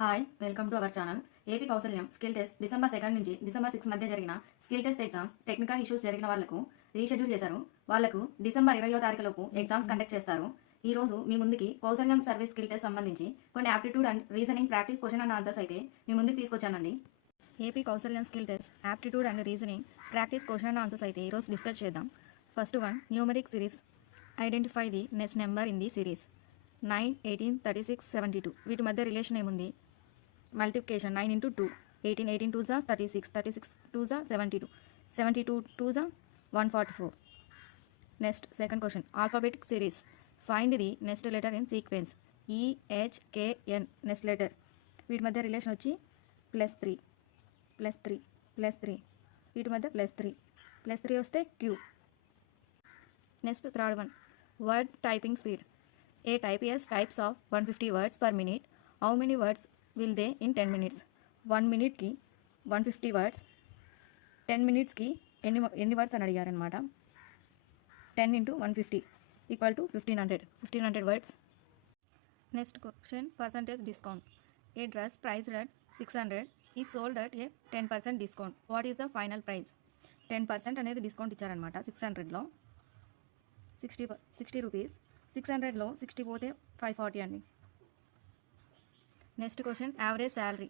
Hi, welcome to our channel. AP Kaushalyam skill test December 2 నుంచి December 6 మధ్య జరిగిన skill test exams technical issues జరిగిన వాళ్లకు రీషెడ్యూల్ చేశారు. వాళ్లకు డిసెంబర్ 20వ తారీఖులోపు ఎగ్జామ్స్ కండక్ట్ చేస్తారు. ఈ రోజు మీ ముందుకి కౌశల్యం సర్వీస్ స్కిల్ టెస్ట్ సంబంధించి కొన్ని aptitude and reasoning practice question and answers అయితే మీ ముందుకు తీసుకొచ్చానండి. AP Kaushalyam skill test aptitude and reasoning practice question and answers అయితే ఈరోజు డిస్కస్ చేద్దాం. First one, numeric series. Identify the next number in the series. 9, 18, 36, 72. వీటి మధ్య రిలేషన్ ఏముంది? Multiplication 9 into 2, 18, 18 2s are 36, 36 2s are 72, 72 2s are 144. Next, second question, alphabetic series. Find the next letter in sequence. E, H, K, N. Next letter. వీటి మధ్య రిలేషన్ వచ్చి +3 +3 +3. వీటి మధ్య +3 వస్తే Q. Next third one, word typing speed. A typist types of 150 words per minute. How many words will they in 10 minutes? 1 minute की 150 words, 10 minutes की ఎన్ని వర్డ్స్ అని అడిగారనమాట. 10 into 150 equal to 1500 words. Next question, percentage discount. A dress priced at 600 ఈ sold at a 10% discount. What is the final price? 10% అనేది డిస్కౌంట్ ఇచ్చారనమాట. 600లో 60 రూపీస్, 600లో 60 పోతే 540 అండి. Next question, average salary.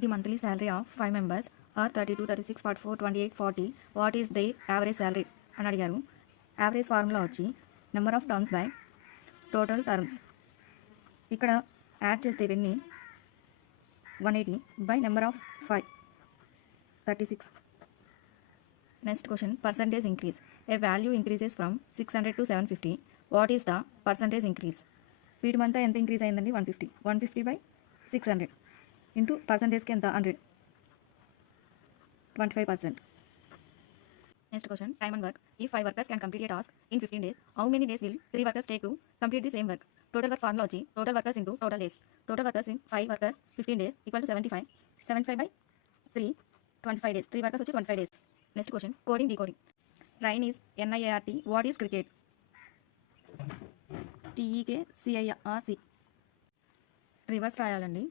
The monthly salary of 5 members are 32, 36, 44, 28, 40. What is their average salary అని అడిగారు. Average formula వచ్చి number of terms by total terms. ఇక్కడ యాడ్ చేస్తే ఇవన్నీ 180 by number of 5, 36. Next question, percentage increase. A value increases from 600 to 750. What is the percentage increase? వీటి మంతా ఎంత ఇంక్రీజ్ అయిందండి? 150 బై 600 ఇంటూ పర్సంటేజ్కి ఎంత? 100, 25%. Next question, time and work. ఈ 5 workers can complete a task in 15 days. How many days will 3 workers take to complete the same work? Total work formula వచ్చి total workers into total days. Total workers in 5 workers 15 days equal to 75 by 3, 25 days. 3 workers వచ్చి 25 days. Next question, coding decoding. Rain is NIART. What is cricket? TEKCIRC. Reverse రాయాలండి.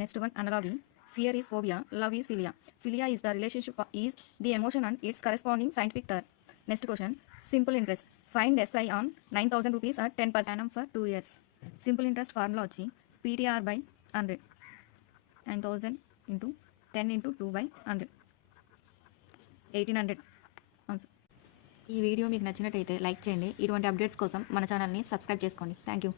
Next one, analogy. Fear is phobia, love is philia. Philia is the relationship is the emotion and it's corresponding scientific term. Next question, simple interest. Find SI on 9,000 rupees at 10% ఫర్ 2 years. Simple interest formula వచ్చి PTR by 100. 9,000 ఇంటూ 10 ఇంటూ 2 బై 100, 1800 ఆన్సర్. ఈ వీడియో మీకు నచ్చినట్టయితే లైక్ చేయండి. ఇటువంటి అప్డేట్స్ కోసం మన ఛానల్ని సబ్స్క్రైబ్ చేసుకోండి. Thank you.